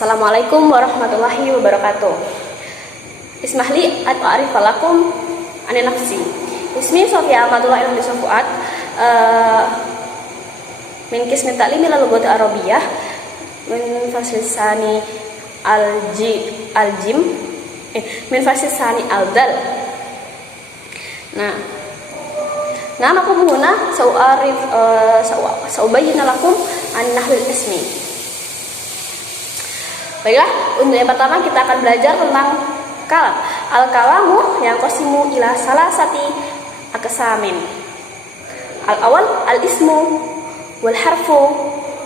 Assalamualaikum warahmatullahi wabarakatuh. Ismahli a'rifalakum ani nafsi. Ismi Sofia Amatullah Indonesia Fuad min qismi ta'limi al-lughati arabiyyah min faslisani al-jim min faslisani al-dal. Namakum huna saubayyana lakum an nahwil ismi. Baiklah, untuk yang pertama kita akan belajar tentang kalam. Al-kalamu yang qasimu ila salasati aqsamin. Al-awal al-ismu wal harfu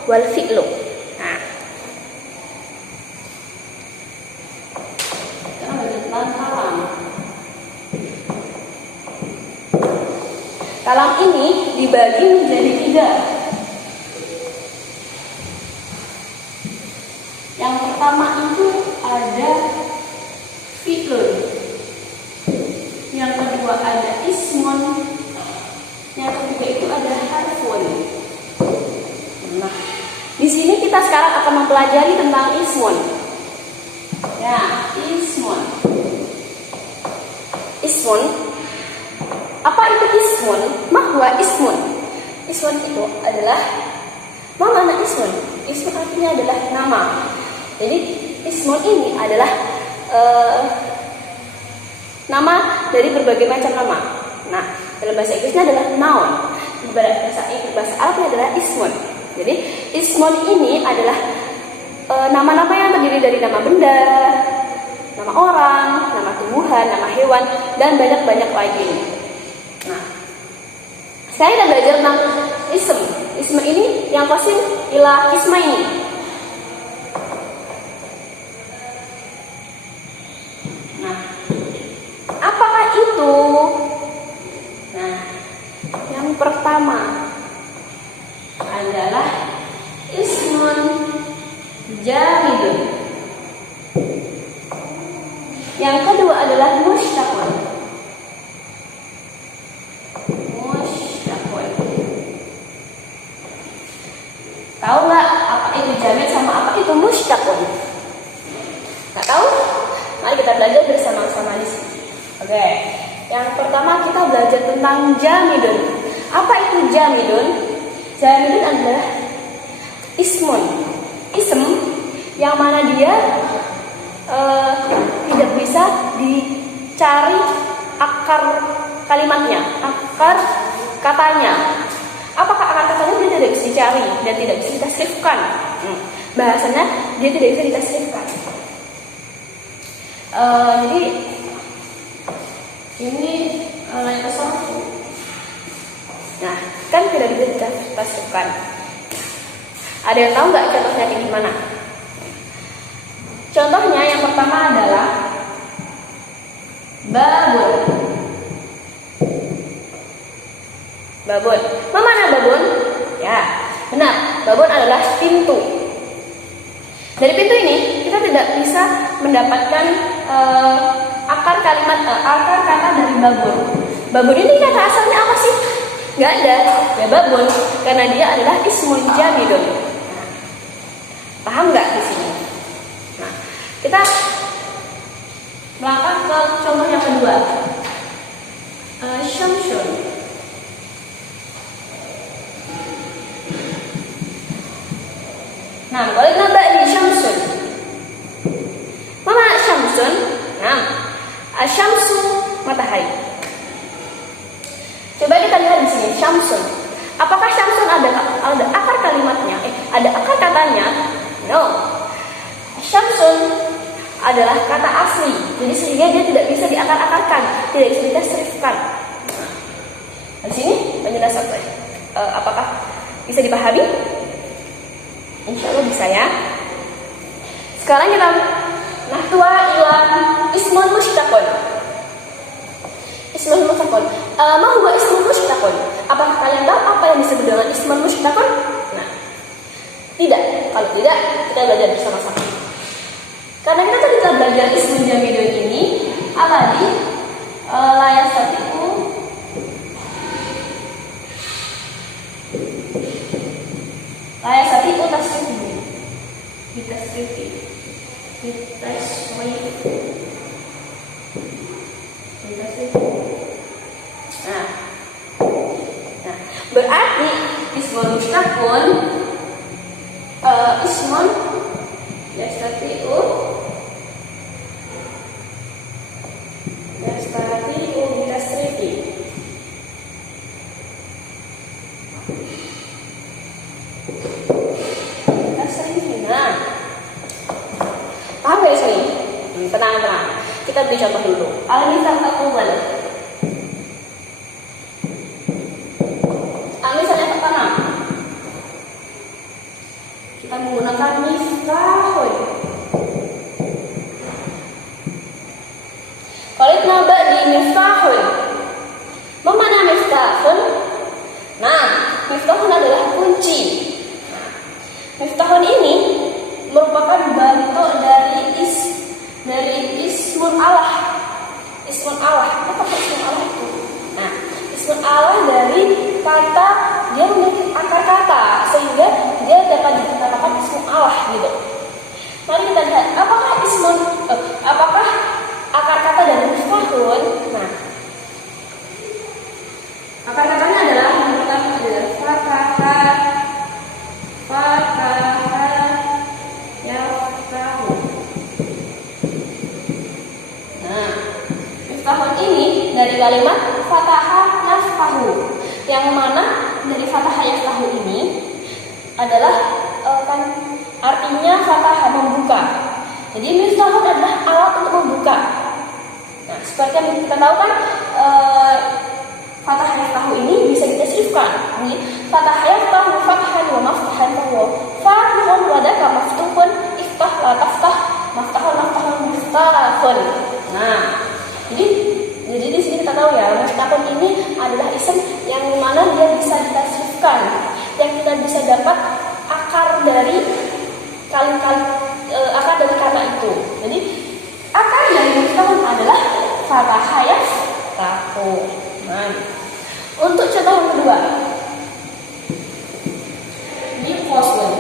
wal fi'lu. Nah, kita belajar tentang kalam. Kalam ini dibagi menjadi 3. Yang pertama itu ada fi'lun, yang kedua ada ismun, yang ketiga itu ada harfun. Nah, di sini kita sekarang akan mempelajari tentang ismun. Ya, ismun. Ismun. Apa itu ismun? Mahwa ismun. Ismun itu adalah mana ismun? Ismun artinya adalah nama. Jadi ismun ini adalah nama dari berbagai macam nama. Nah, dalam bahasa Inggrisnya adalah noun. Di bahasa Arabnya adalah ismun. Jadi ismun ini adalah nama-nama yang terdiri dari nama benda, nama orang, nama tumbuhan, nama hewan, dan banyak-banyak lagi. Nah, saya sudah belajar tentang ism. Ism ini yang qasim ila ismaini. Nah, apakah itu? Nah, yang pertama adalah ismun jamidun. Yang kedua adalah mushtaqun. Tahu nggak apa itu jamid sama apa itu mushtaqun? Nggak tahu? Mari kita belajar bersama-sama di sini. Oke. Yang pertama kita belajar tentang jamidun. Apa itu jamidun? Jamidun adalah ismun, ism yang mana dia tidak bisa dicari akar kalimatnya, akar katanya. Apakah akar katanya dia tidak bisa dicari dan tidak bisa ditasrifkan? Bahasanya dia tidak bisa ditasrifkan. Jadi ini lain kosong. Nah, kan tidak bisa ditasrifkan. Ada yang tahu nggak contohnya kayak gimana? Contohnya yang pertama adalah babun. Babun. Mana babun? Ya, benar. Babun adalah pintu. Dari pintu ini kita tidak bisa mendapatkan akar kata dari babun. Babun ini kata asalnya apa sih? Gak ada. Ya babun karena dia adalah ismun jamidun. Paham nggak di sini? Nah, kita melangkah ke contoh yang kedua. Syamsun. Nah, balik nambah di syamsun. Mana syamsun? Nah, asyamsu matahari. Coba kita lihat di sini syamsun. Apakah syamsun ada akar kalimatnya? Ada akar katanya? No. Syamsun adalah kata asli. Jadi sehingga dia tidak bisa diakar-akarkan, tidak bisa ditasrifkan. Nah, di sini penjelasan apakah bisa dipahami? Insya Allah bisa ya. Sekarang kita nahwa ila ismun mushtaqun. Ismun mushtaqun. Ma huwa ismun mushtaqun? Apakah kalian tahu apa yang disebut dengan ismun mushtaqun? Nah, tidak. Kalau tidak, kita belajar bersama-sama. Karena kita tadi telah belajar ismun jamidun ini alladhi la yastati'u tasrif. Nah, berarti ismun mushtaqun ismun yastati'u bitasrifi. Nah, paham guys ini? Tenang. Kita beri contoh dulu. Al-misal al-awwal. Al-misal yang pertama. Kita menggunakan miftahun. Kalau naba di miftahun. Mana miftahun? Nah, miftahun adalah kunci. Miftahun ini merupakan bentuk dari ismun Allah. Ismun Allah. Apa ismun Allah itu? Nah, ismun Allah dari kata, dia memiliki akar kata sehingga dia dapat dikatakan ismun Allah gitu. Mari kita lihat apakah akar kata dari miftahun. Nah, akar katanya adalah yang pertama adalah fatahah yaftahu. Nah, miftahun ini dari kalimat fatahah yaftahu, yang mana dari fatahah yaftahu ini adalah artinya fatahah membuka. Jadi miftahun adalah alat untuk membuka. Nah, seperti yang kita tahu kan, fatahah yaftahu ini bisa ditasrifkan. Ini fatahah yaftahu fathan wa maftahan wa fatihun wa daka maftuhun iftah la taftah maftahun miftahun. Nah, jadi di sini kita tahu ya, miftahun ini adalah isim yang mana dia bisa ditasrifkan, yang kita bisa dapat akar dari akar dari kata itu. Jadi akar dari miftahun adalah fatahah yaftahu. Nah, untuk contoh yang kedua, mikosun.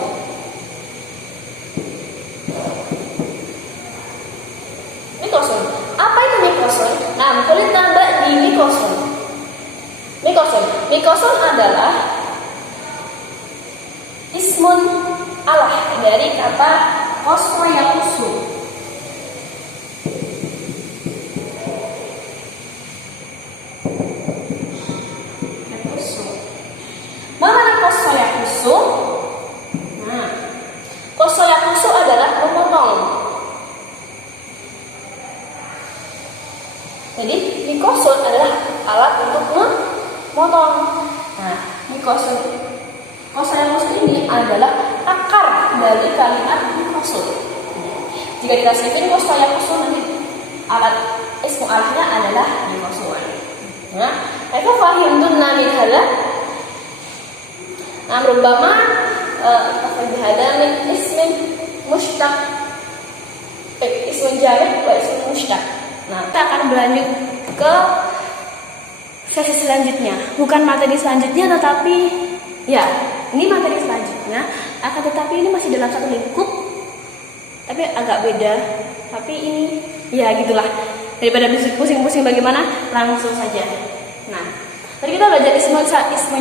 Mikosun. Apa itu mikosun? Nah, kulit nambah di mikosun. Mikosun adalah ismun Allah dari kata koswa yakusu. Mana kosoyakusu? Nah, kosoyakusu adalah memotong. Jadi mikosun adalah alat untuk memotong. Nah, kosoyakusu ini adalah akar dari kalimat mikosun. Jika ditasrifin kosoyakusu, nanti alat ismu alahnya adalah mikosun. Nah, itu fahimtunna min hadza. Nah, rubbama tafadhada min ismin mushtaq, ismun jamid wa ismun mushtaq. Nah, kita akan berlanjut ke sesi selanjutnya. Bukan materi selanjutnya, tetapi ya, ini materi selanjutnya. Akan tetapi ini masih dalam satu lingkup, tapi agak beda. Tapi ini, ya gitulah. Daripada pusing-pusing bagaimana, langsung saja. Nah, tadi kita belajar ismu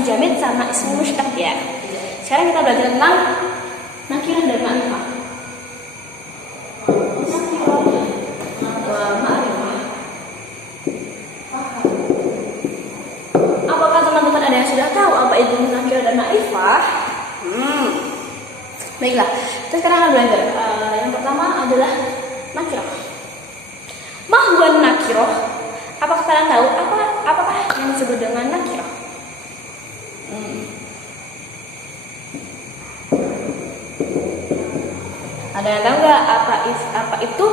jamid sama ismu mushtaq ya. Sekarang kita belajar tentang nakirah dan ma'rifah. Apakah teman-teman ada yang sudah tahu apa itu nakirah dan ma'rifah? Baiklah, kita sekarang akan belajar. Yang pertama adalah nakirah. Mahwan nakirah. Apakah kalian tahu apakah yang disebut dengan nakirah? Ada yang tahu nggak apa itu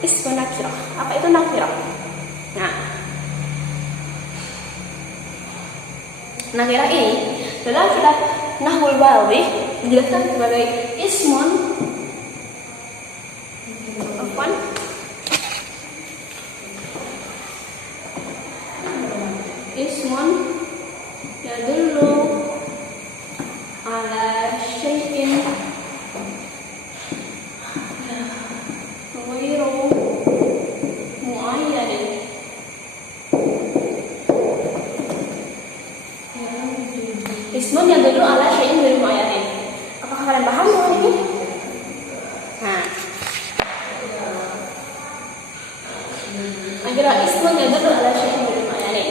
ismu nakirah? Apa itu nakirah? Nah, nakirah ini dalam kitab Nahwul Balagh dijelaskan sebagai ismun yadullu ala syai'in Nakirah ismun yadullu ala syai'in ghairu mu'ayyanin.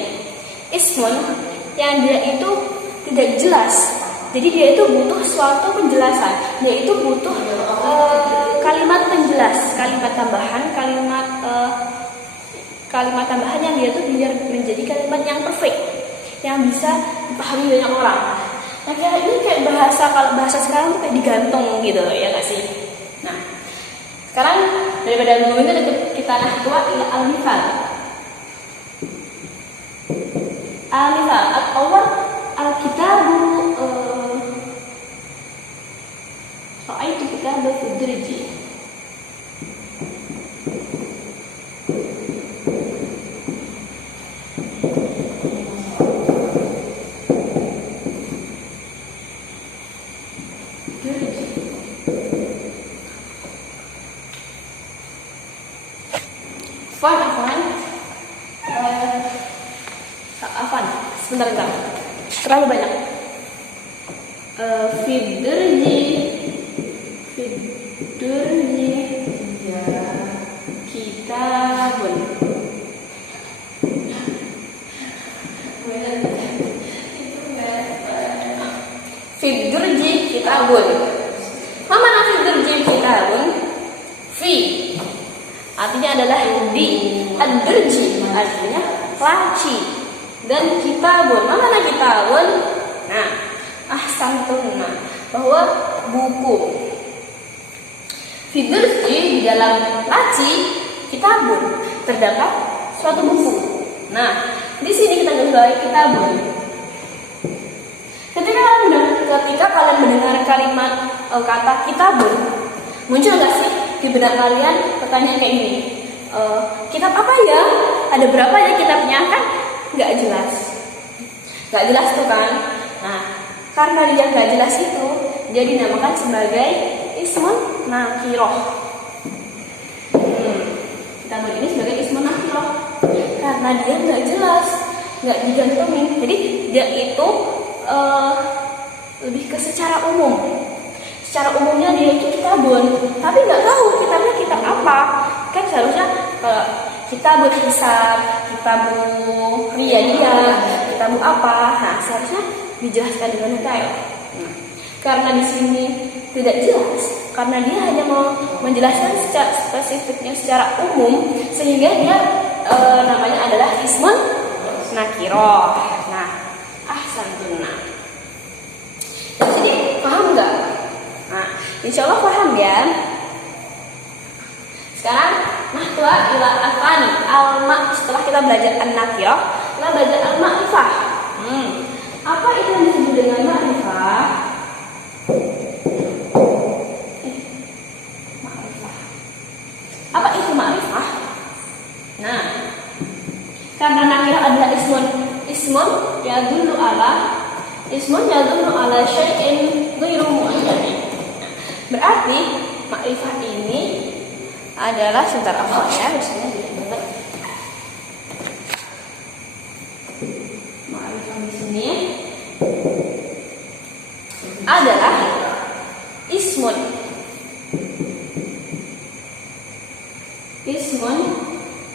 Ismun yang dia itu tidak jelas. Jadi dia itu butuh suatu penjelasan. Dia itu butuh kalimat penjelas, kalimat tambahan, kalimat tambahan yang dia itu biar menjadi kalimat yang perfect, yang bisa dipahami banyak orang. Nah, ini kayak kalau bahasa sekarang tuh kayak digantung gitu ya nggak sih? Nah, sekarang daripada menunggu ini kita tua ila al-mithal. Al-mithal al-awwal al-kitabu ra'aitu kitaba fi dirji. Sebentar, terlalu banyak. Fidurji ya kitabun. Fidurji kitabun. Mana fidurji kitabun? Fi artinya adalah di. Ad-durji artinya laci. Dan kitabun, mana kitabun? Nah, ahsantun, bahwa buku. Fidurji di dalam laci kitabun terdapat suatu buku. Nah, di sini kita garis kitabun. Ketika kalian mendengar kalimat kata kitabun, muncul nggak sih di benak kalian pertanyaan kayak gini? Kitab apa ya? Ada berapa ya kitabnya? Kan nggak jelas tuh kan. Nah, karena dia nggak jelas itu, dia dinamakan sebagai ismun nakiroh. Kita buat ini sebagai ismun nakiroh karena dia nggak jelas, nggak digantungin. Jadi dia itu lebih ke secara umum. Secara umumnya dia itu kitabun, tapi nggak tahu kitabnya kitab apa. Kan seharusnya kalau kitab hisab, kitab riyadiyah, kitab apa, nah seharusnya dijelaskan dengan detail. Karena di sini tidak jelas, karena dia hanya mau menjelaskan secara spesifiknya secara umum, sehingga dia namanya adalah ismun nakiroh. Nah, ahsantuna. Di sini paham nggak? Nah, insya Allah paham ya. Sekarang nahwa ila afani al-ma, setelah kita belajar an-nakirah, kita belajar al-ma'rifah. Apa itu yang disebut dengan ma'rifah? Apa itu ma'rifah? Nah, karena nakirah adalah ismun yadullu ala syai'in ghairu mu'ayyanin. Berarti ma'rifah ini adalah sebentar ya, biasanya tidak banget. Ma'rifah di sini adalah ismun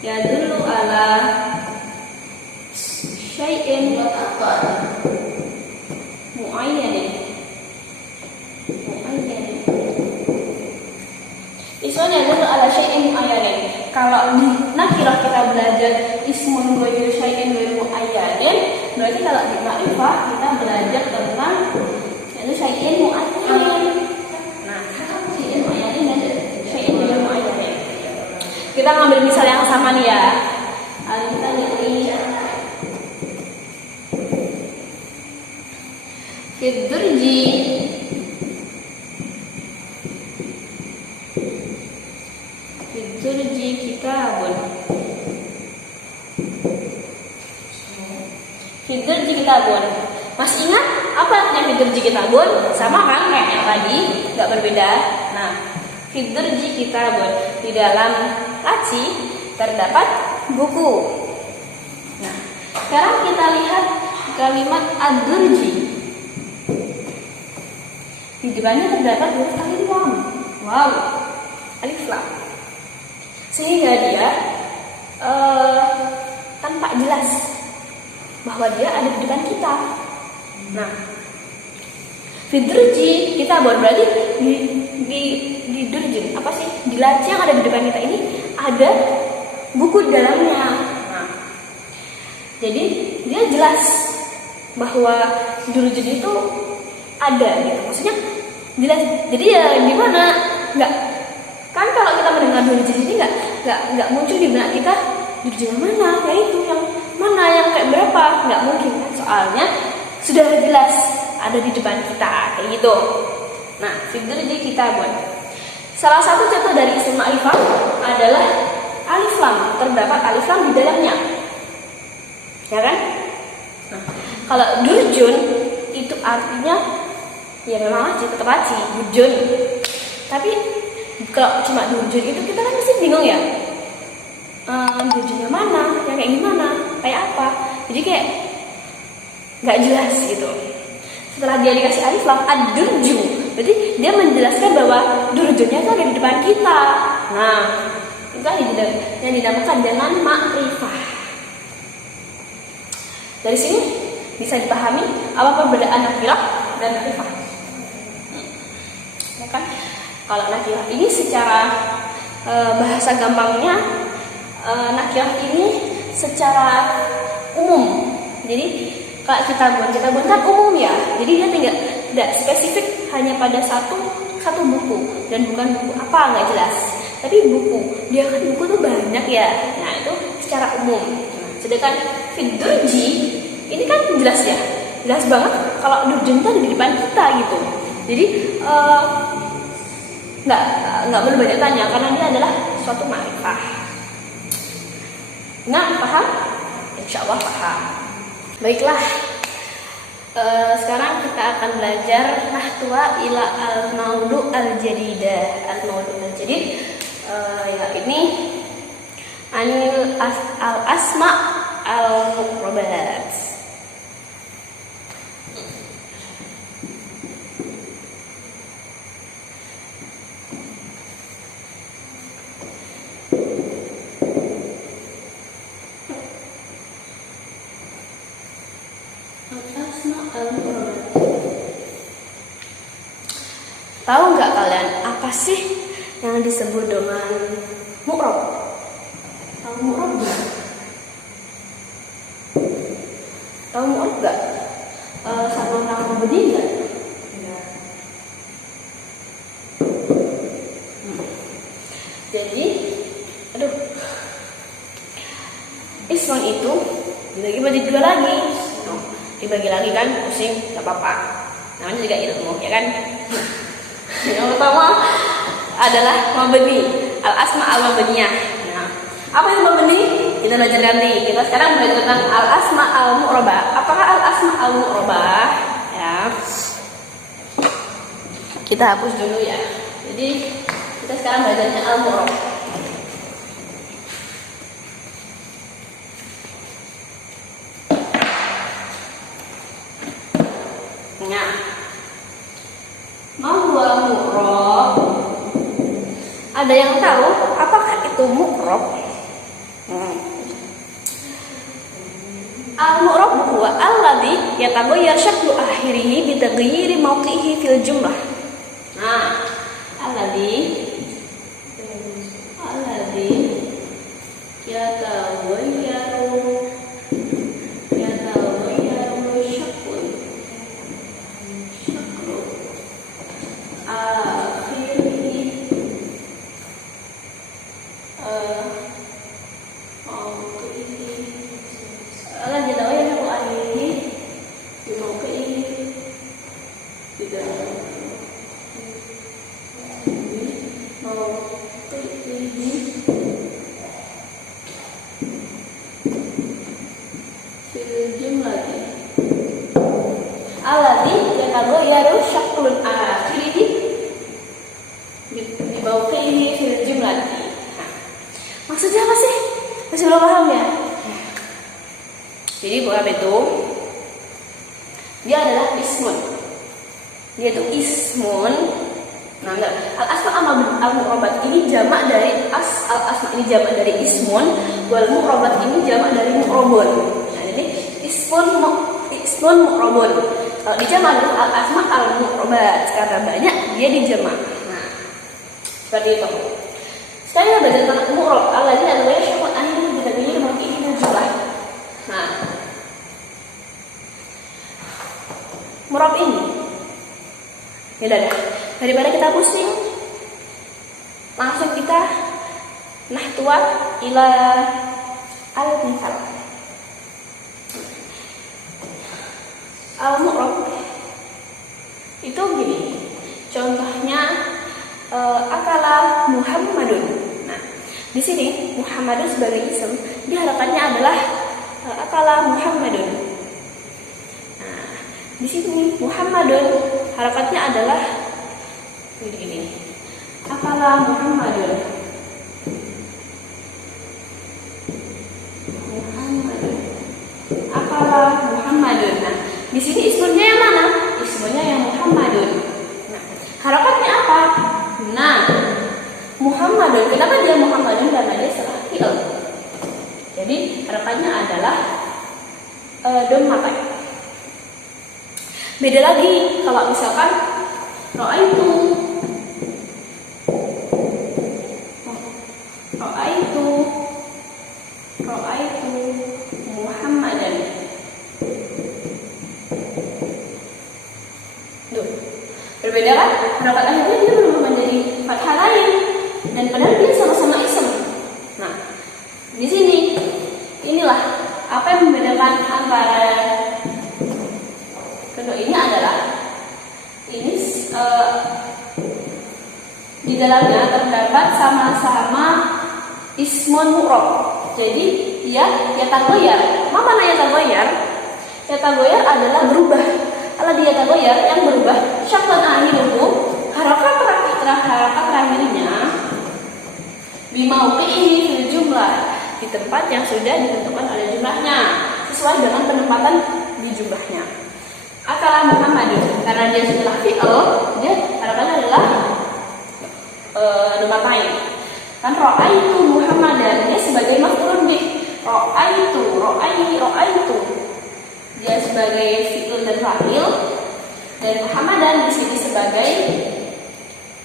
yadullu ala syai'in mu'ayyanin. Ismun yadullu ala syai'in mu'ayyanin. Kalau di nakirah kita belajar ismun ghairu syai'in ghairu mu'ayyanin, berarti kalau di ma'rifah kita belajar tentang yaitu syai'in mu'ayyanin. Nah, syai'in mu'ayyanin dan syai'in ghairu mu'ayyanin. Kita ngambil misal yang sama nih ya. Kita dari Fidurji kitabun. Fidurji kitabun. Masih ingat apa artinya fidurji kitabun? Sama kan kayak yang tadi, nggak berbeda. Nah, fidurji kitabun, di dalam laci terdapat buku. Nah, sekarang kita lihat kalimat ad-durji. Di depannya terdapat huruf alif lam. Wow, alif lam. Sehingga dia jelas bahwa dia ada di depan kita. Nah, fidurji kita buat berarti di durjin apa sih? Di laci yang ada di depan kita ini ada buku di dalamnya. Nah, jadi dia jelas bahwa durjin itu ada gitu. Maksudnya jelas. Jadi ya gimana? Nggak kan kalau kita mendengar durjin ini nggak muncul di benak kita durjin yang mana? Ya itu yang mana yang kayak berapa? Nggak mungkin kan? Soalnya sudah jelas ada di depan kita kayak gitu. Nah, fidurji kita buat. Salah satu contoh dari isim ma'rifah adalah alif lam. Terdapat alif lam di dalamnya. Ya kan? Nah, kalau durjun itu artinya ya memang laci, tetap laci, durjun. Tapi kalau cuma durjun itu kita kan pasti bingung ya. Durjunnya mana? Yang kayak gimana? Kayak apa? Jadi kayak nggak jelas gitu. Setelah dia dikasih alif lam ad-durju, berarti dia menjelaskan bahwa durjunnya itu ada di depan kita. Nah, itu yang dinamakan dengan ma'rifah. Dari sini bisa dipahami apa perbedaan nakirah dan ma'rifah. Ya kan? Kalau nakirah ini secara bahasa gampangnya, nakirah ini secara umum. Jadi kalau kita buat kan umum ya. Jadi dia tidak spesifik hanya pada satu buku dan bukan buku apa nggak jelas. Tapi buku, dia kan buku tuh banyak ya. Nah, itu secara umum. Sedangkan fidurji ini kan jelas ya. Jelas banget kalau durjun itu ada di depan kita gitu. Jadi nggak perlu banyak tanya karena dia adalah suatu ma'rifah. Nah, paham? Insya Allah paham. Baiklah, sekarang kita akan belajar nahwa ila al-maudu al-jadidah. Al-maudu al-jadid ini anil al-asma al-muqrabat. Tahu nggak kalian apa sih yang disebut dengan mu'rab? Tahu mu'rab nggak? Tahu mu'rab nggak? Sama nama mabni nggak? Jadi, ismun itu dibagi dua lagi. Dibagi lagi kan, pusing, nggak apa-apa. Namanya juga ilmu, ya kan? Yang pertama adalah mabni, al-asma al-mabniyah. Nah, apa yang mabni? Kita belajar nanti. Kita sekarang belajar tentang al-asma al-mu'rabah. Apakah al-asma al-mu'rabah? Ya. Kita hapus dulu ya. Jadi kita sekarang belajarnya al-mu'rabah. Nah, mahwa mu'rab. Ada yang tahu apakah itu mu'rab? Al-mu'rab huwa alladhi yataghayyar syaklu akhirih bi taghyiri mawqi'ihi fil jumlah. Nah, alladhi yataghayyar yataghayyar syaklun akhirih di mawqi'ihi fil jumlah. Maksudnya apa sih? Masih belum paham ya? Jadi mu'rab itu dia adalah ismun. Dia itu ismun. Nah, al-asma al-mu'rabat ini jamak dari al-asma ini jamak dari ismun, wal mu'robat ini jamak dari mu'robun. Nah ini ismun mu'robun. Kalau di jamak al asma al mu'robat, karena banyak dia di jamak. Nah seperti itu. Sekarang kita belajar tentang mu'rob. Al-ladzi adalah syakun akhirnya bidadari mungkin ini jumlah. Nah mu'rob ini, ya udah daripada kita pusing, langsung kita nahtuat ila al-misal. Al-mu'rob itu gini, contohnya akala Muhammadun. Nah, di sini Muhammadun sebagai isim, diharapkannya adalah akala Muhammadun. Nah, di sini Muhammadun harapannya adalah gini. Akala Muhammadun. Akala Muhammadun. Nah, di sini ismunya yang mana? Ismunya yang Muhammadun. Nah, harapannya apa? Nah, Muhammadun. Kenapa dia Muhammadun? Karena dia setelah fi'il. Jadi harapannya adalah domma. Beda lagi kalau misalkan ro'aitu Muhammadan. Duh, berbeda kan? Harakat akhirnya dia berubah menjadi fathah lain, dan padahal dia sama-sama isim. Nah, di sini inilah apa yang membedakan antara kedua ini adalah ini di dalamnya terdapat sama-sama ismun mu'rob. Jadi dia yatagoyar. Apa mana yatagoyar? Yatagoyar adalah berubah. Kalau dia yatagoyar yang berubah syaklan akhiruhu, harakat terakhirnya bimauqihi fil jumlah, di tempat yang sudah ditentukan oleh jumlahnya sesuai dengan penempatan di jumlahnya. Akala Muhammadun, karena dia setelah fi'il, dia harapannya adalah domatain. Kan ro'aitu Muhammadan, dia sebagai maf'ulun bih. Ro'aitu dia sebagai fi'il dan fa'il, dan Muhammadan di sini sebagai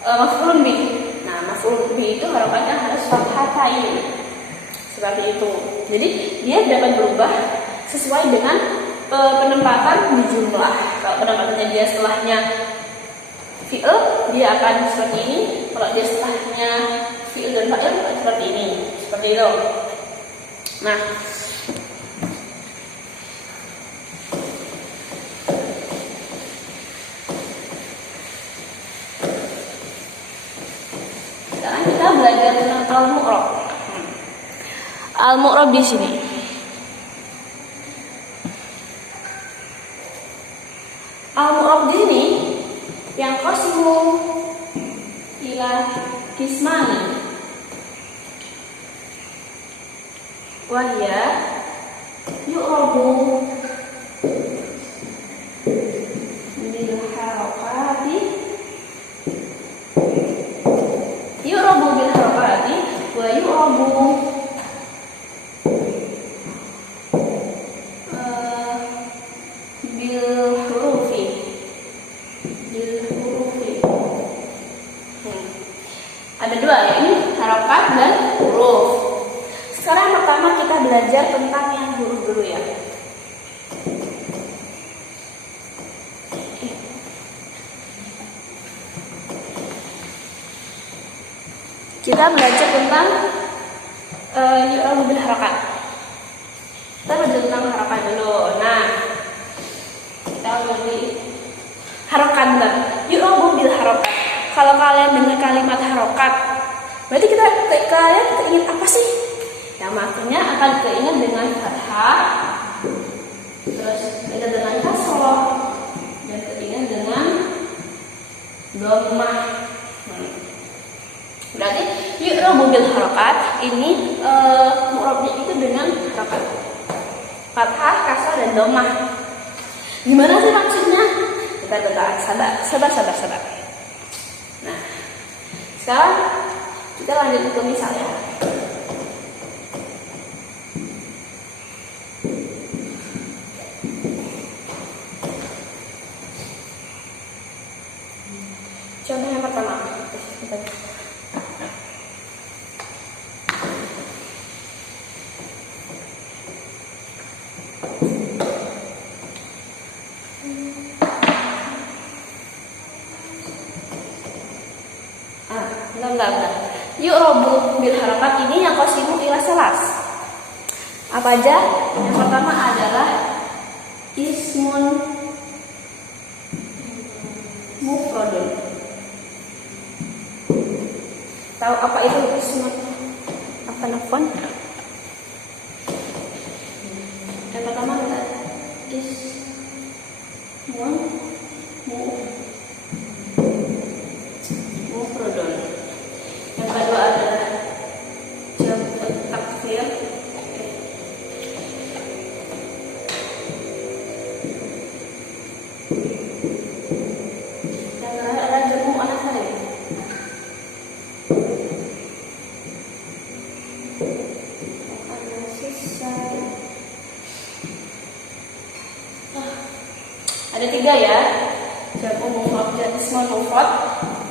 maf'ulun bih. Nah, maf'ulun bih itu harapannya harus fathatain. Seperti itu. Jadi dia dapat berubah sesuai dengan penempatan di jumlah. Kalau penempatannya dia setelahnya fi'il, dia akan seperti ini. Kalau dia setelahnya fi'il dan fa'il seperti ini. Seperti itu. Nah, sekarang kita belajar tentang al-mu'rob. Al-mu'rob di sini. Al-mu'rob di sini yang qasmu ila kismani wahya yu'rabu bil harakati wa yu'rabu bil hurufi. Ada dua ya, ini harokat dan huruf. Sekarang pertama kita belajar tentang yang huruf dulu ya. Kita belajar tentang yu'rabu bil harokat. Kita belajar tentang harokat dulu. Nah, kita belajar harokat dulu. Yu'rabu bil harokat. Kalau kalian dengar kalimat harokat, berarti kalian keinget apa sih? Yang maksudnya akan keinget dengan fathah, terus keinget dengan kasroh, dan keinget dengan dhammah. Berarti yu'rabu bil harokat ini mu'rabnya itu dengan harokat, fathah, kasroh, dan dhammah. Gimana sih maksudnya? Bentar, sabar. Nah, sekarang kita lanjut ke misal ya. yu'rabu bil harakat ini yang qasimu ila salas. Apa aja? Yang pertama adalah ismun mufradun. Tahu apa itu ismun? Apa nafon? Yang pertama adalah ismun mufradun. Yang kedua adalah jamak taksir. Yang terakhir adalah jamak muanats salim. Ada 3 ya, jamak mufrad, ismun mufrad,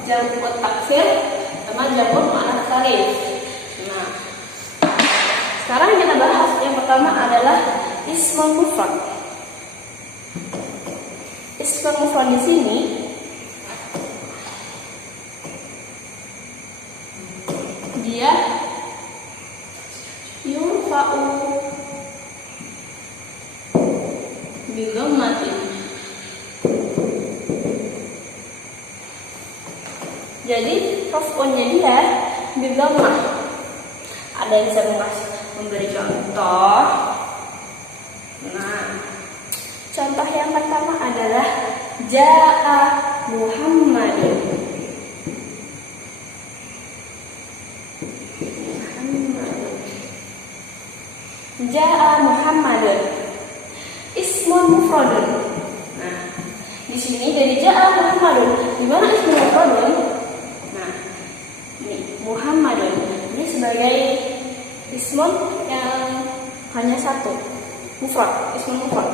jamak taksir, sama jamak muanats salim. Nah, sekarang kita bahas yang pertama adalah ismun mufrad. Ismun mufrad di sini dia yurfa'u bidhammatin. Jadi raf'unnya dia bidhammah. Ada yang bisa memberi contoh. Nah, contoh yang pertama adalah Ja'a Muhammadun. Ja'a Muhammadun ismun mufradun. Nah, di sini dari Ja'a Muhammadun. Di mana ismun mufradun? Nah, ini Muhammadun. Ini sebagai ismun yang hanya satu, mufrad, ismun mufrad.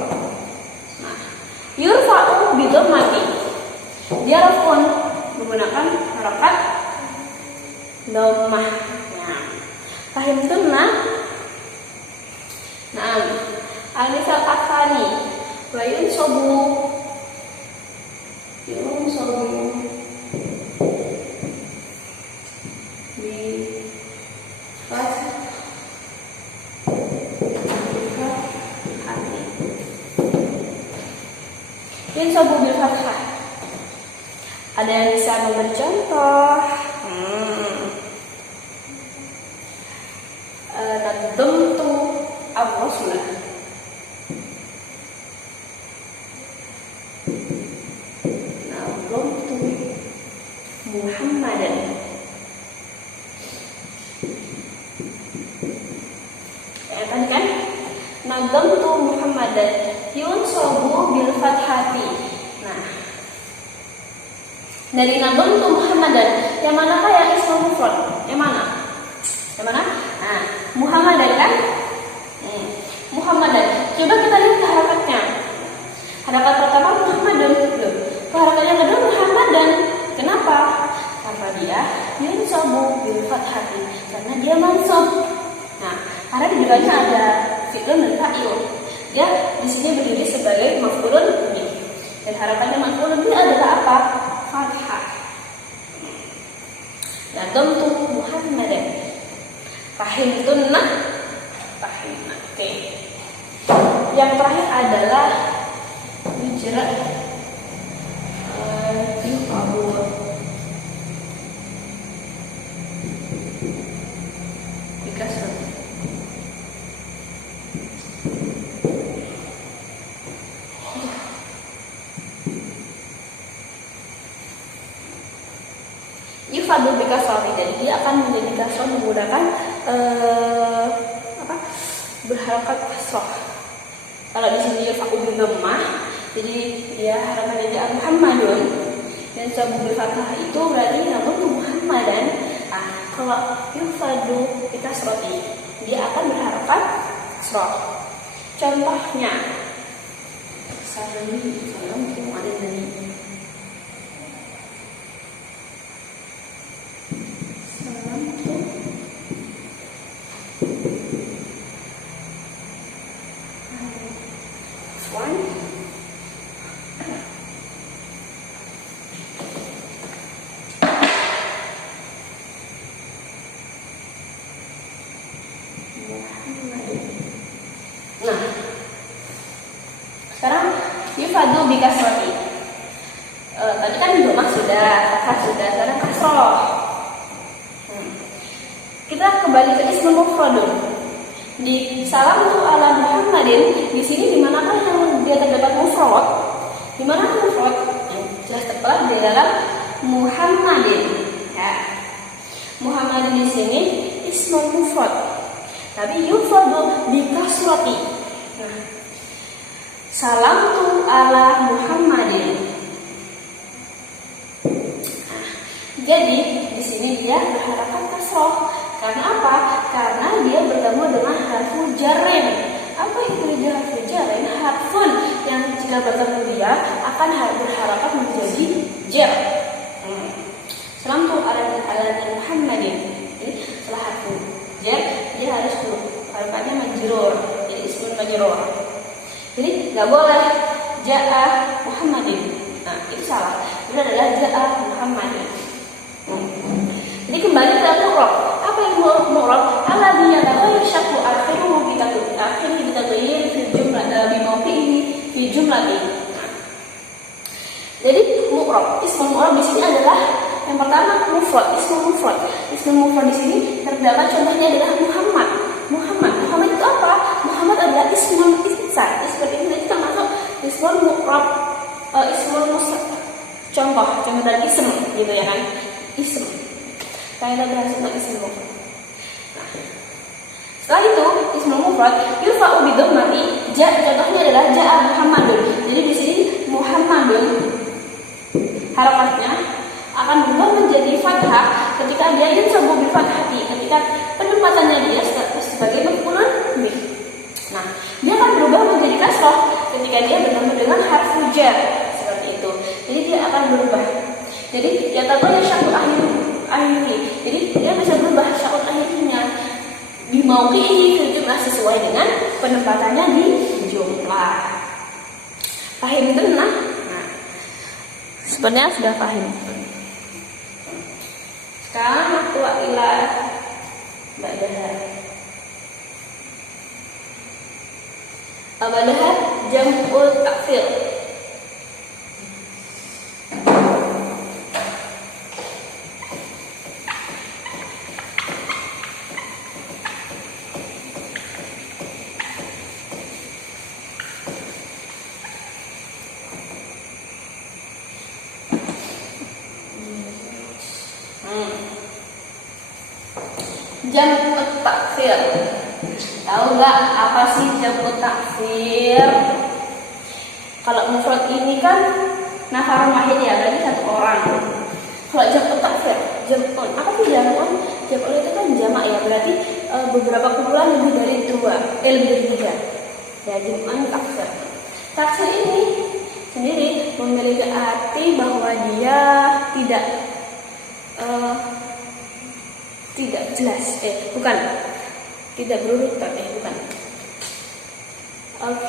Nah, yurfa'u bidhammati. Dia raf'un menggunakan harakat dhammah. Nah, fahimtunna? Nah, al-misal atsani wa yunsabu bi fathah hati. Yunsabu bil fathah. Ada yang bisa memberi contoh? Nadamtu ar-rasulah. Nadamtu Muhammadan. Ya tadi kan? Nadamtu Muhammadan yunsabu bil fathati. Nah, dari nadamtu Muhammadan, yang manakah yang ismu mufrad? Yang mana? Yang mana? Nah, Muhammadan kan? Muhammadan. Coba kita lihat ke harakatnya. Harakat pertama Muhammadun. Ke harakat yang kedua Muhammadan. Kenapa? Karena dia yunsabu bil fathati. Karena dia mansub. Nah, karena di depannya ada fi'lun dan fa'il. Dia di sini berdiri sebagai maf'ulun bih. Dan harakannya maf'ulun bih adalah apa? Fathah. Nadamtu Muhammadan. Fahimtunna? Fahimna. Oke. Yang terakhir adalah yujra yuqabul. Dikasih. Yufadu bikasri, dan dia akan menjadi kasrah menggunakan berharakat kasrah. Kalau di sini yufadu bil dhammah, jadi dia harakannya Ja'a Muhammadun, dan sabu bil fathah itu berarti nadamtu Muhammadan. Nah, kalau yufadu bikasrati, dia akan berharakat kasrah. Contohnya salam mungkin ada dari Nah, sekarang yufadu bi kasrati. Tadi kan domah sudah, fathah sudah, sekarang kasroh. Kita kembali ke ismul mufradun. Di salam tu ala Muhammadin, di sini di manakah yang dia terdapat mufrad? Di mana mufrad? Jelas tertera di dalam Muhammadin. Ya. Muhammadin di sini ismul mufrad. Tapi yufadu bi kasrati. Nah, salam tu ala Muhammadin. Jadi di sini dia berharakat kasroh. Karena apa? Karena dia bertemu dengan harfu jarrin. Apa itu harfu jarrin? Harfun yang jika bertemu dia akan berharakat menjadi jar. Salam tu ala Muhammadin. Jadi setelah harfu jar dia harus harakatnya majrur. Jadi ismul majrur. Jadi nggak boleh ja'a Muhammadin. Nah itu salah. Itu adalah ja'a Muhammadin. Jadi kembali ke mu'rab. Apa yang mu'rab? Alladzi yataghayyar syaklu akhiruhu bi taghayyur fi jumlah bi mawqi'ihi fi jumlati. Jadi mu'rab, ismul mu'rab di sini adalah yang pertama mufrad, ismul mufrad. Ismul mufrad di sini terdapat contohnya adalah Muhammad. Muhammad itu apa? Muhammad adalah ismul insan. Ismul insan itu termasuk ismul mu'rab, ismul musnad. Contoh dari ism gitu ya kan? Ism. Kita bahas tentang ism mufrad. Nah, setelah itu ismul mufrad yurfa'u bi dhammati. Contohnya adalah ja'a Muhammadun. Jadi di sini Muhammadun harakatnya akan berubah menjadi fathah ketika dia yunsabu bil fathati, ketika penempatannya dia sebagai maf'ulun bih. Nah, dia akan berubah menjadi kasroh ketika dia bertemu dengan harfu jar seperti itu. Jadi dia akan berubah. Jadi ya tadi syakul akhiri. Jadi dia bisa berubah syakul akhirnya di mauqi'i fil jumlah sesuai dengan penempatannya di jumlah. Paham itu nah? Sebenarnya sudah paham. Sekarang waktu ila ba'daha. Ba'daha jam'ul taksir. Jam'ut taksir. Tahu nggak apa sih jam'ut taksir? Kalau mufrad ini kan nafarun wahid ya, berarti satu orang. Kalau jam'ut taksir, jam'un. Apa sih jam'un? Jam'un itu kan jamak ya, berarti beberapa kumpulan lebih dari lebih dari 3. Ya, jam'un taksir. Taksir ini sendiri memiliki arti bahwa dia tidak jelas, tidak berurutan, bukan.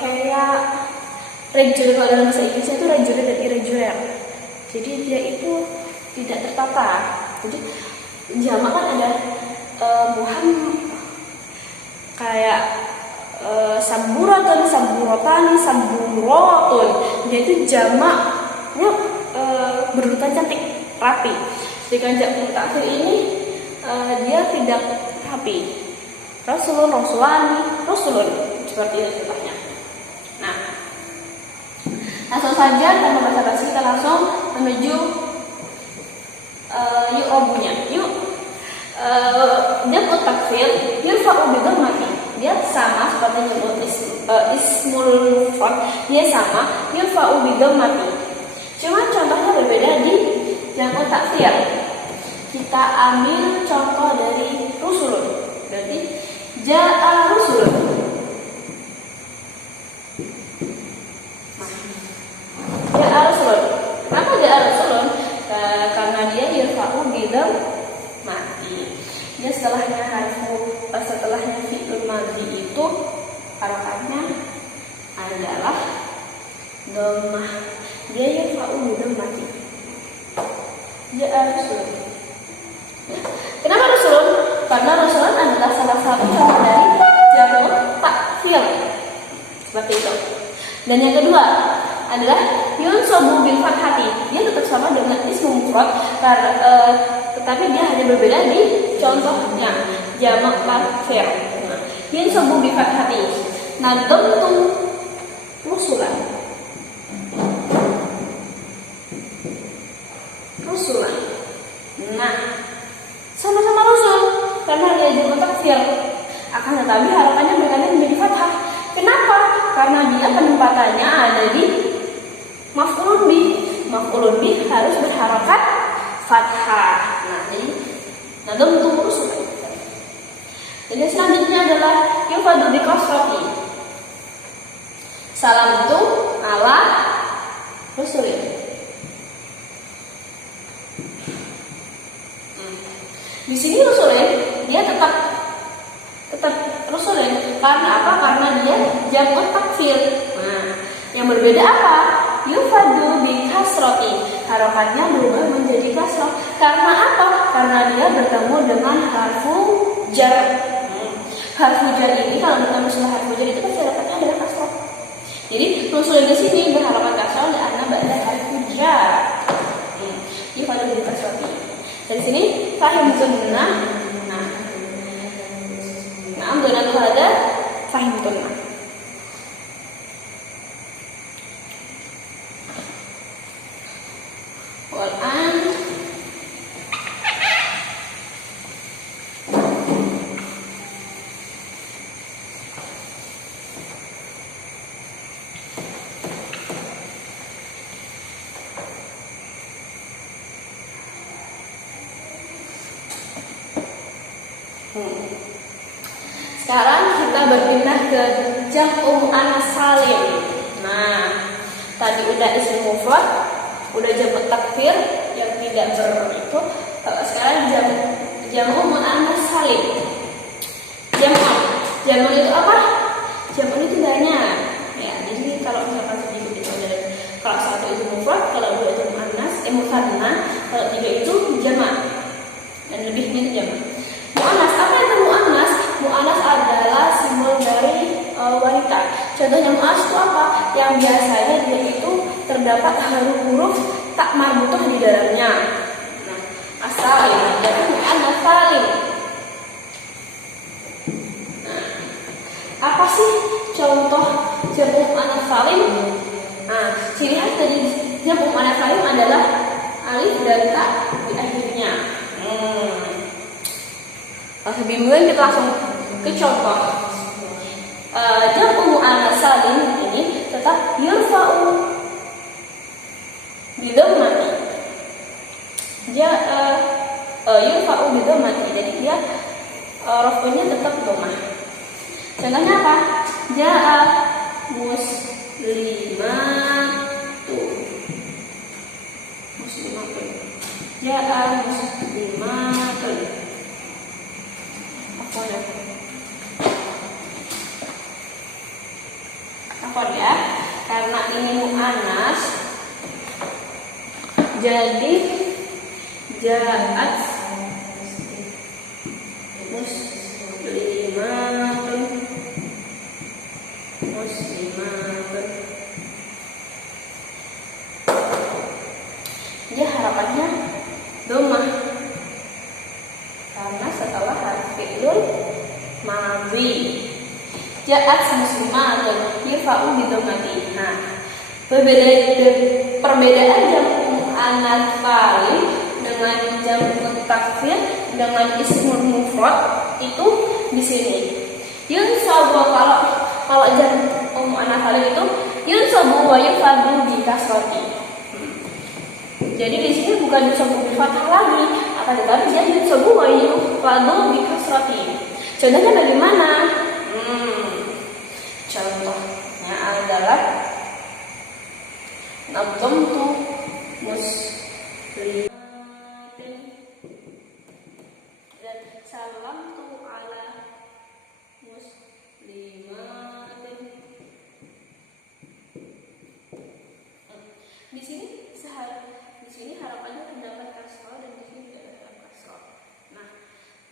Kayak reguler, kalau dalam bahasa Inggrisnya itu reguler dan irregular. Jadi dia itu tidak tertata. Jadi jamak kan ada Muhammad, kayak samburatun, samburotani, samburotun. Dia itu jamaknya berurutan cantik, rapi. Sedangkan jam'ut taksir ini dia tidak rapi. Rasulun, rasulani, rasulun, seperti itu contohnya. Nah, langsung saja tanpa basa-basi kita langsung menuju yu'robunya. Jam'ut taksir yurfa'u bi dhammati. Dia sama seperti ismul mufrad, dia sama yurfa'u bi dhammati. Cuma contohnya berbeda di jam'ut taksir. Kita ambil contoh dari rusulun. Berarti ja'a rusulun. Ja'a rusulun. Kenapa ja'a rusulun? Karena dia yurfa'u bi dhammati. Dia setelahnya fi'il madhi itu harakatnya adalah dhammah. Dia yurfa'u bi dhammati. Ja'a rusulun. Kenapa Rasulun? Karena Rasulun adalah salah satu contoh dari Dan yang kedua adalah yunsabu bil fathati. Dia tetap sama dengan ismu mufrad tetapi dia hanya berbeda di contohnya. Jamak taksir. Yunsabu bil fathati. Nadamtu rusulan. Rusulan. Nah, sama-sama rusul karena dia jamak taksir. Akan tetapi harapannya berganti menjadi fathah. Kenapa? Karena dia penempatannya ada di maf'ulun bih. Maf'ulun bih harus berharakat fathah. Nah, jadi nadamtu rusulan. Dan yang selanjutnya adalah yufadu bi kasrati. Salam tu ala rusulin. Di sini rusulin dia tetap rusulin. Karena apa? Karena dia jamak taksir. Nah, yang berbeda apa? Yufadu bi kasrati. Harokatnya berubah menjadi kasrah. Karena apa? Karena dia bertemu dengan harfu jar. Harfu jar ini kalau bertemu dengan harfu jar itu pasti harokatnya adalah kasrah. Jadi rusulin di sini berharokat kasrah karena ba'da harfu jar. Yufadu bi kasrati. Dari sini fahim sunnah. Nah, amdona itu ada fahim sunnah. Quran Sekarang kita berpindah ke jam'u muannas salim. Nah, tadi udah isim mufrad, udah jamak taksir yang tidak itu. Sekarang jam'u muannas salim. Jam'u itu apa? Jam'u itu banyak. Ya, jadi kalau misalkan sedikit itu ada, kalau satu itu mufrad, kalau dua itu muannas, musanna, kalau tiga itu jamak. Dan lebihnya itu jamak. Mu'anas, apa itu mu'anas? Mu'anas adalah simbol dari wanita. Contohnya mu'anas itu apa? Yang biasanya dia itu terdapat huruf tak marbutah di dalamnya. Nah, asalim, jadi mu'anas salim. Nah, apa sih contoh jam'u mu'anas salim? Nah, ciri khas dari jam'u mu'anas salim adalah alif dan ta di akhirnya. Kalau bingung kita langsung ke contoh. Jam'u muannas salim ini tetap yurfa'u bi dhammati. Dia yurfa'u bi dhammati. Jadi dia raf'unya tetap dhammah. Contohnya apa? Ja'a muslimatu. Muslimatun. Ja'a muslimatun. Apa ya? Karena ini mu'annas, jadi ja'at muslimatun. Dia harapannya dhammah. Karena setelah harf fi'lul madhi. Ja'at muslimatun yurfa'u bi dhammati. Nah, perbedaan jam'u muannas salim dengan jam'u taksir dengan ismul mufrad itu di sini. Yunsabu kalau jam'u muannas salim itu yunsabu wa yufadu bi kasrati. Jadi di sini bukan yunsabu bi fathah lagi, akan tetapi dia yunsabu wa yufadu bi kasrati. Contohnya bagaimana? Contohnya adalah nadamtu muslimatin dan salamtu ala muslimatin. Di sini harapannya terdapat kasroh dan di sini tidak ada kasroh. Nah,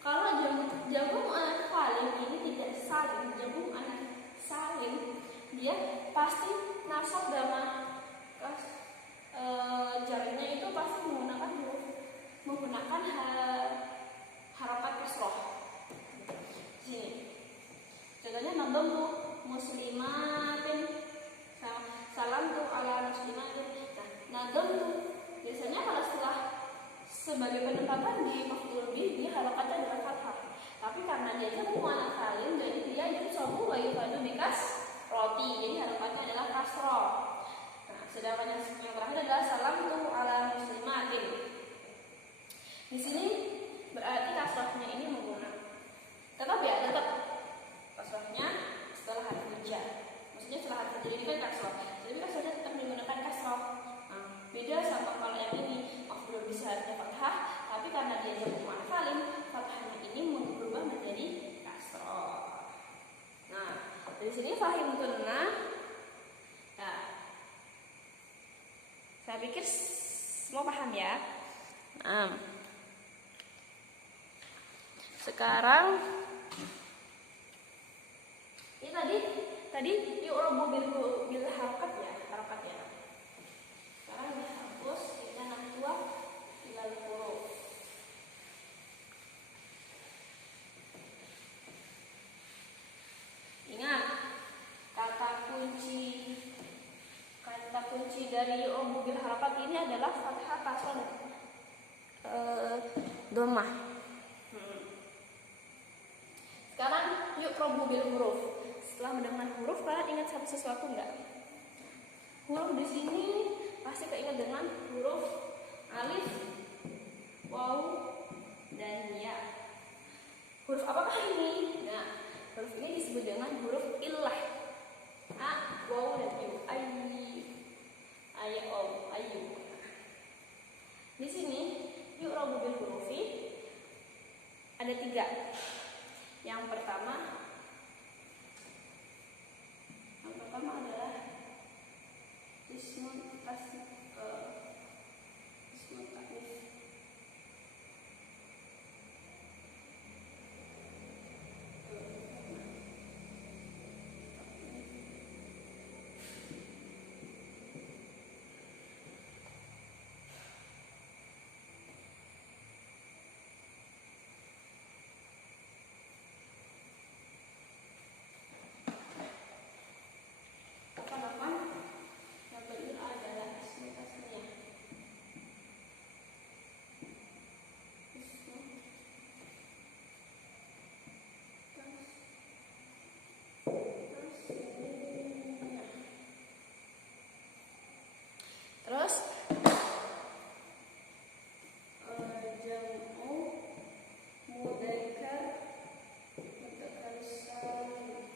kalau jam'u muannas salim ini tidak salim, jam'u muannas salim dia pasti sabda mah jarnya itu pasti menggunakan harokat kasroh. Sini contohnya nadamtu muslimatin, salam tuh ala muslimatin. Nah, nadamtu biasanya kalau setelah sebagai penempatan di maf'ul bih dia harokatnya adalah fathah. Tapi karena dia jamu muannats salim, jadi dia yunsabu wa yufadu bikas roti, jadi harokatnya adalah kasroh. Nah, sedangkan yang terakhir adalah salam tuh ala muslimatin. Di sini berarti kasrohnya ini menggunakan, tetap kasrohnya setelah harfi jar. Maksudnya setelah harfi jar ini kan kasroh, jadi kasrohnya tetap menggunakan kasroh. Nah, beda sama kalau yang ini maf'ul bisa harusnya fathah, tapi karena dia jamu muannats salim, fathahnya ini berubah menjadi kasroh. Nah, dari sini fahim tunna. Nah, saya pikir semua paham ya. Sekarang ini tadi yu'rabu bil harokat ya. Sekarang dihapus kita nahwa ilal huruf. Ingat kata kunci dari yu'rabu bil harokat ini adalah fathah, kasroh, dhammah. Sekarang yu'rabu bil huruf. Setelah mendengar huruf, kalian ingat sesuatu enggak? Huruf di sini pasti keinget dengan huruf alif, waw, dan ya. Huruf apakah ini? Nah, huruf ini disebut dengan huruf illah. A, waw, dan yu. Ayu. Di sini yu'rabu bil hurufi ada 3. Yang pertama adalah ismun taksir. Terus jamu mudzakkar salim,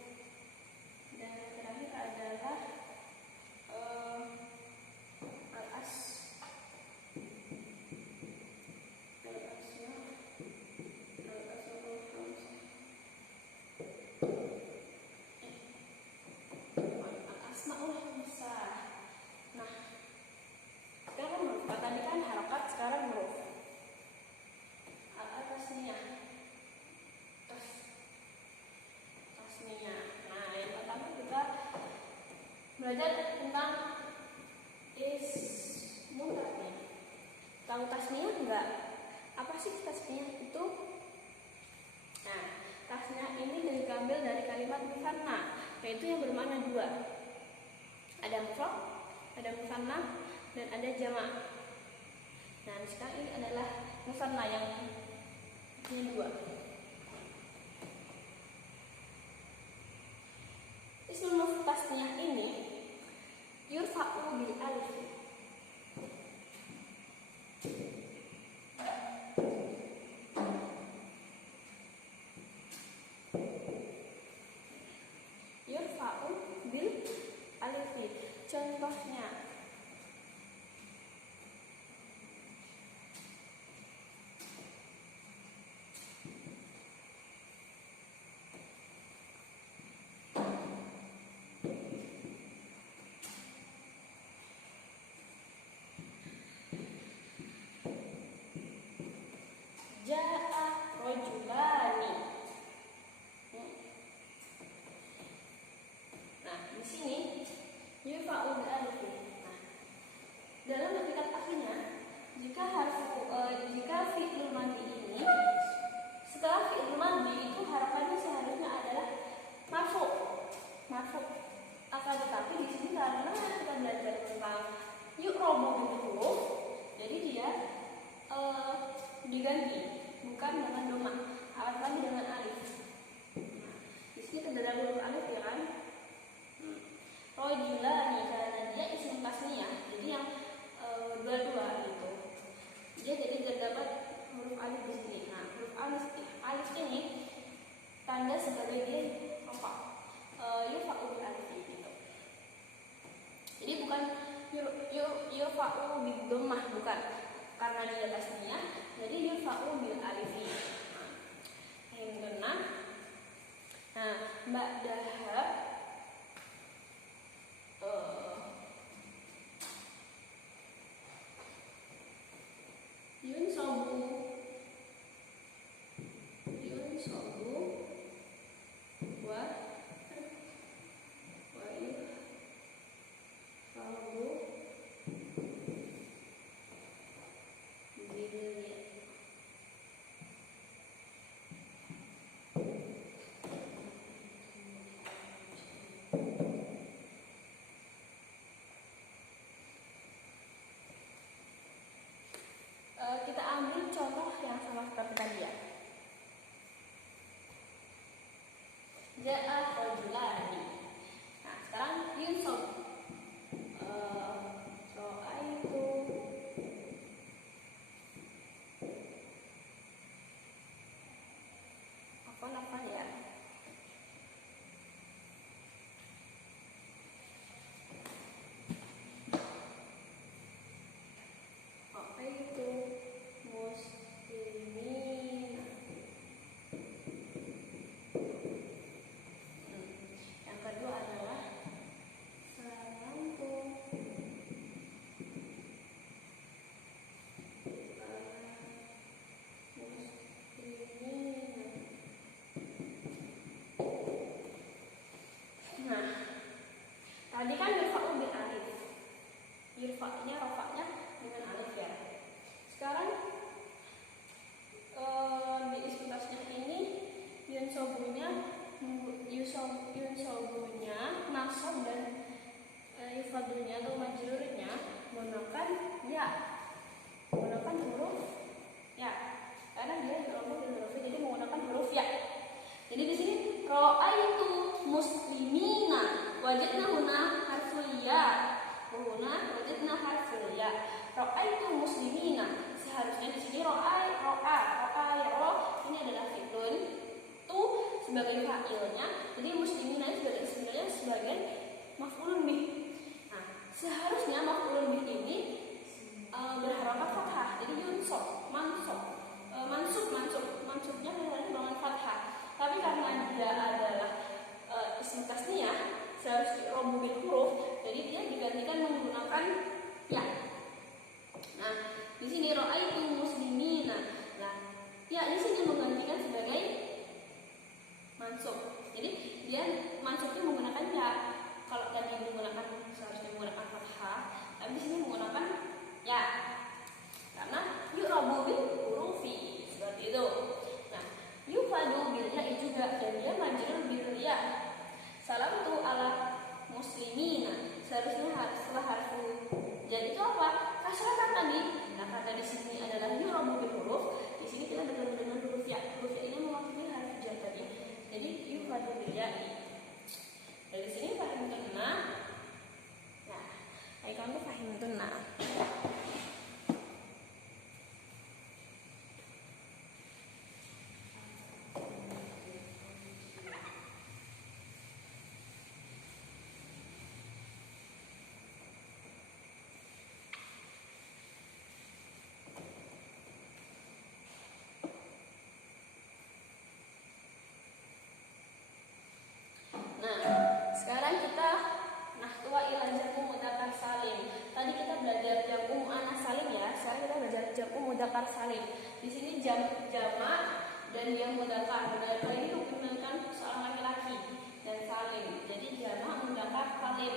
dan yang terakhir adalah al-asmaul khamsah. Nah, sekarang huruf. Tadi kan harokat, sekarang huruf. Tasniyah. Nah, yang pertama kita belajar tentang ismun tasniyah. Tahu tasniyah enggak? Apa sih tasniyah itu? Nah, tasniyah ini diambil dari kalimat musanna, yaitu yang bermakna 2. Ada mufrad, ada musanna, dan ada jamak. Nah, sekarang ini adalah musanna yang 2. Ismul tasniyah ini yurfa'u bil alif. Yurfa'u bil alif. Contohnya ja'a rajulani. Nah, di sini yurfa'u bil alif. Nah, dalam hakikat aslinya jika fi'il madhi ini setelah fi'il madhi itu harapannya seharusnya adalah marfu. Akan tetapi di sini karena kita belajar tentang yu'rabu bil huruf, jadi dia diganti bukan dengan doma, akan dengan alif. Nah, di sini terdapat huruf alif ya kan? Rojulani karena dia isim tasniyah, jadi yang dua-dua gitu. Dia jadi terdapat huruf alif di sini. Nah, huruf alif ini tanda sebagai dia rofa. Yurfa'u bil alif gitu. Jadi bukan yurfa'u bid dhammah, bukan. Karena dia tasniyah, jadi yurfa'u bil alif. Nah, ba'daha yunsabu wa yurfa'u bil ya. Kita ambil contoh yang sama seperti tadi ya. Ja'a rajulani. Nah, sekarang yunsab. Ra'aitu apa ya? Ra'aitu muslimin. Yang kedua adalah salamtu muslimin. Nah, tadi kan yurfa'u bil alif. Yurfa'nya, rofa'nya dengan alif ya. Sekarang di isim tasniyah ini yunsabunya nasab dan ifadulnya atau majrurnya menggunakan ya, menggunakan huruf ya, karena dia huruf jadi menggunakan huruf ya. Jadi di sini ra'aitu muslimina, wajadna huna harful ya, huna wajadna harful ya. Ra'aitu muslimina, seharusnya di sini ro'a ini adalah fi'lun tu sebagai fa'ilnya, jadi muslimina sebagai maf'ulun bih. Nah, seharusnya maf'ulun bih ini berharakat fathah, jadi mansubnya dengan fathah. Tapi karena dia adalah isim tasniyah, seharusnya robu bil huruf, jadi dia digantikan menggunakan ya. Nah, di sini ra'aitu muslimina. Nah, ya di sini menggantikan sebagai mansub. Jadi dia mansubnya menggunakan ya. Kalau tadi seharusnya menggunakan fathah, tapi di sini menggunakan ya. Karena yu'rabu bil hurufi seperti itu. Nah, yufadu bil ya juga, dan dia majrur bil ya. Salamtu ala muslimina, seharusnya setelah harfu jadi itu apa? Kasrah kan tadi. Nah, kata di sini adalah yu'rabu bil huruf. Di sini kita bertemu dengan huruf ya. Huruf ya ini mewakili harf jar tadi. Jadi yufadu bil ya. Dari sini fahim tunna. Nah, kamu fahim tunna. Sekarang kita nahwa ila jam'u mudzakkar salim. Tadi kita belajar jam'u muannats salim ya. Sekarang kita belajar jam'u mudzakkar salim. Di sini jamak dan yang mudzakkar. Mudzakkar ini menggunakan seorang laki-laki dan salim. Jadi jamak mudzakkar salim.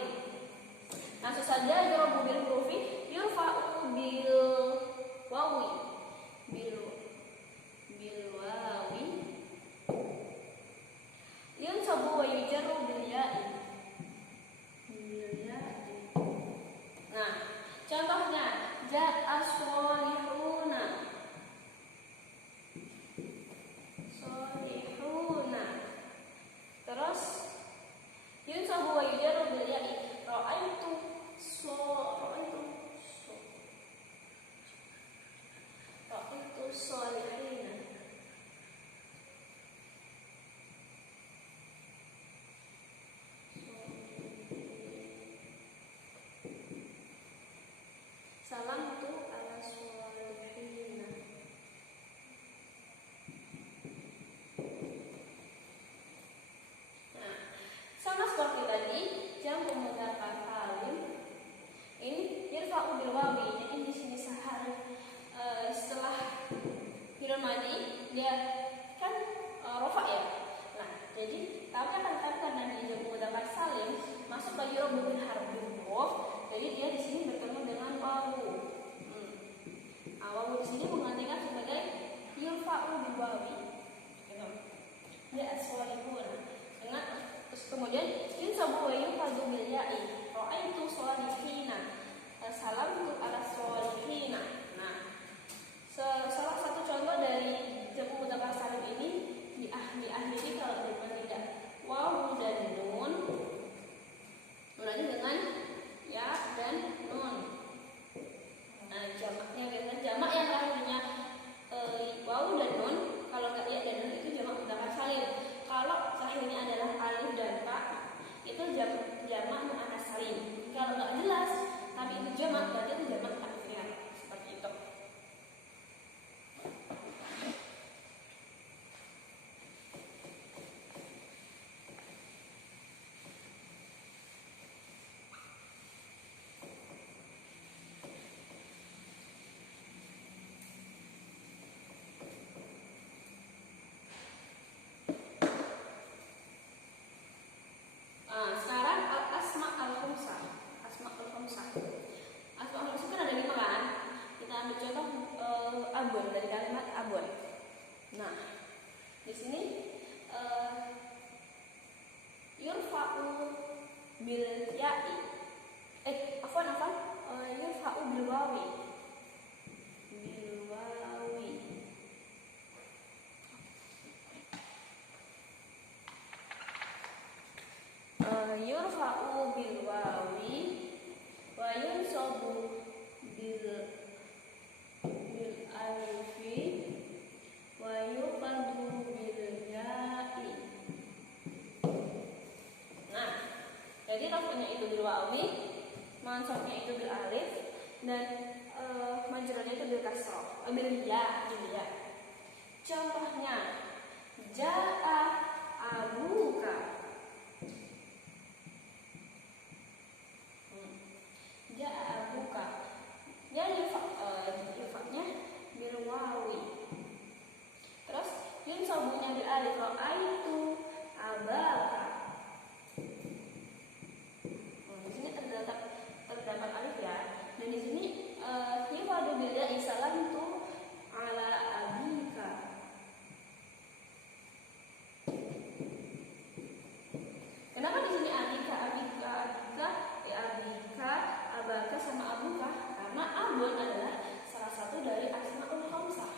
Tapi karena dia jamak mudzakkar salim masuk bagi roh bukan harfi huruf, jadi dia di sini bertemu dengan wawu. Nah, wawu di sini menggantikan sebagai yurfa'u biwawi. Gitu. Ya as-salihun. Ingat, terus kemudian yunsabu wa yufadu bil ya'i. Ra'aitu salihina. Salamtu ala salihina. Nah, salah satu contoh dari jamak mudzakkar salim ini diakhiri kalau dengan tidak wawu dan nun, mulanya dengan ya dan nun. Nah, jamaknya biasanya jamak yang terakhirnya wawu dan nun, kalau nggak ya dan nun itu jamak mudzakkar salim. Kalau terakhirnya adalah alif dan ta, itu jamak muannats salim. Kalau nggak jelas tapi itu jamak, berarti itu jamak taksir. Seperti itu. Sekarang asma al-khamsah. Asma al-khamsah kan ada 5 kan? Kita ambil contoh abun, dari kalimat abun. Nah, di sini yurfa'u bil ya'i. Yurfa'u bil wawi. Bil wawi. Yurfa'u bil wawi wa yunsabu bil alifi wa yufadu bil ya'i. Nah, jadi rafanya itu bil wawi, mansubnya itu bil alif, dan majrurnya itu bil kasrah, bil ya, bil ya. Contohnya ja'a abuka. Ja'a abuka. Jadi yufa'nya bil wawi. Terus yunsabunya bil alif, ra'aitu abaka. Di sini terdapat alif ya. Dan di sini yufadu bil ya'i, salamtu ala abika. Kenapa di sini abika, abaka sama abuka? Karena abun adalah salah satu dari asmaul khamsah.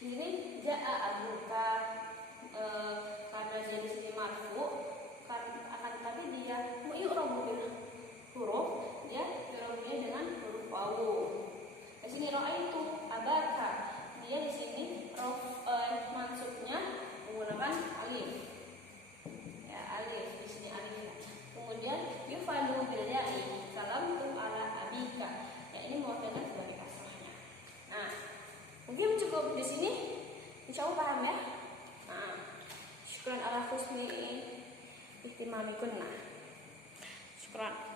Di sini ja'a abuka karena jadi sini marfu, akan tetapi dia yu'rabu bil huruf, dia yu'rabunya dengan huruf wawu. Di sini ra'aitu abaka, dia di sini mansubnya menggunakan alif. Ya, alif di sini alif. Kemudian yufadu bil ya'i, salamtu ala abika. Ya, ini mewakilkan sebagai kasrahnya. Nah, mungkin cukup di sini. Insyaallah paham ya. Nah, syukran ala husni ihtimamikunna. Syukran.